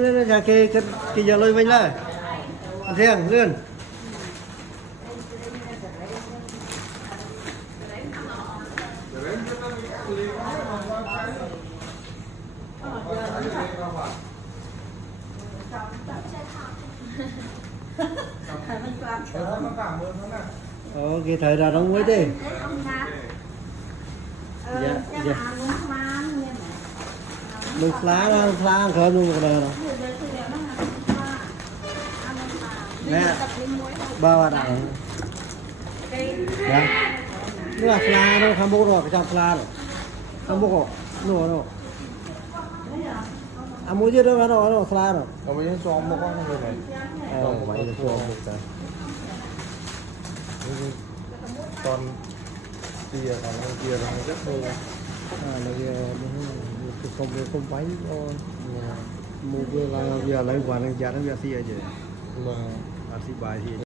Nhà cái giờ lôi vinh lại riêng lươn cái thời ra đóng mới đi dạ dạ mình lá khởi luôn một đời rồi nè bao đại dạ nó là fla nó không bốc rồi cái trong fla rồi không bốc rồi nó à mua chứ đâu nó fla rồi Không biết cho một con người này. không phải là cho một cái Còn kia còn kia là rất hơn. là không phải mua vừa là giờ lấy quà đang giá nó giờ xì vậy Mà xì bài thì